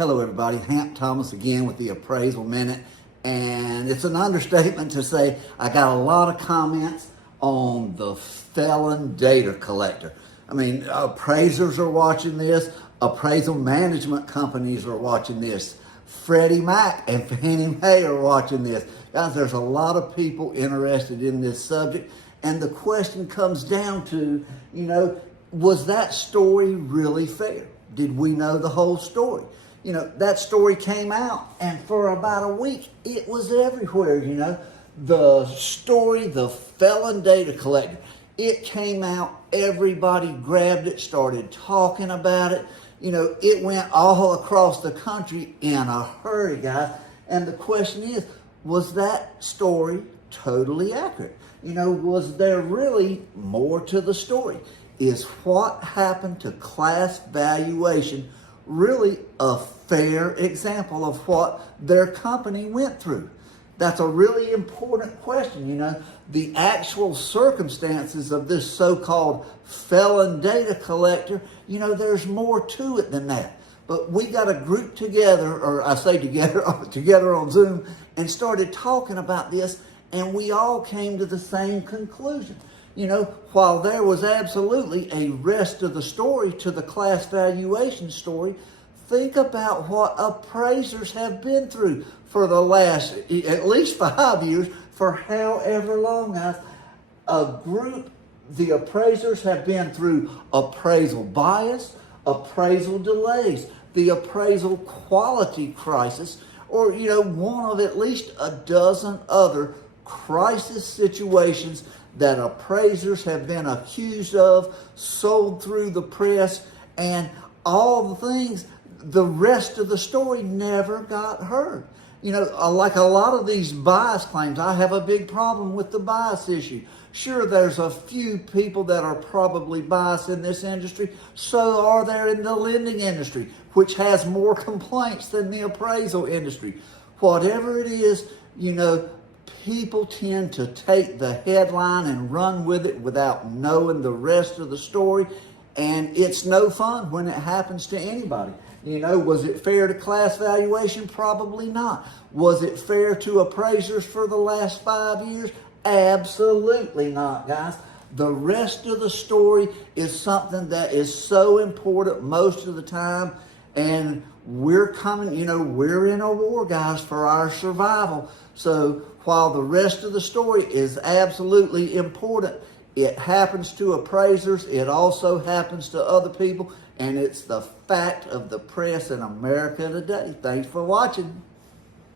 Hello everybody, Hamp Thomas again with the Appraisal Minute, and it's an understatement to say I got a lot of comments on the Felon data collector. I mean, appraisers are watching this, appraisal management companies are watching this, Freddie Mac and Fannie Mae are watching this. Guys, there's a lot of people interested in this subject, and the question comes down to, was that story really fair? Did we know the whole story? That story came out, and for about a week, it was everywhere, The story, the Felon data collector, it came out, everybody grabbed it, started talking about it. It went all across the country in a hurry, guys. And the question is, was that story totally accurate? Was there really more to the story? Is what happened to class valuation really a fair example of what their company went through? That's a really important question. The actual circumstances of this so-called Felon data collector, there's more to it than that. But we got a group together, or I say together, together on Zoom, and started talking about this, and we all came to the same conclusion. While there was absolutely a rest of the story to the class valuation story, think about what appraisers have been through for the last at least 5 years, for however long. The appraisers have been through appraisal bias, appraisal delays, the appraisal quality crisis, or one of at least a dozen other crisis situations that appraisers have been accused of, sold through the press, and all the things. The rest of the story never got heard. Like a lot of these bias claims, I have a big problem with the bias issue. Sure, there's a few people that are probably biased in this industry. So are there in the lending industry, which has more complaints than the appraisal industry. Whatever it is, people tend to take the headline and run with it without knowing the rest of the story. And it's no fun when it happens to anybody. Was it fair to class valuation? Probably not. Was it fair to appraisers for the last 5 years? Absolutely not, guys. The rest of the story is something that is so important most of the time. And we're we're in a war, guys, for our survival. So while the rest of the story is absolutely important, it happens to appraisers, it also happens to other people, and it's the fact of the press in America today. Thanks for watching.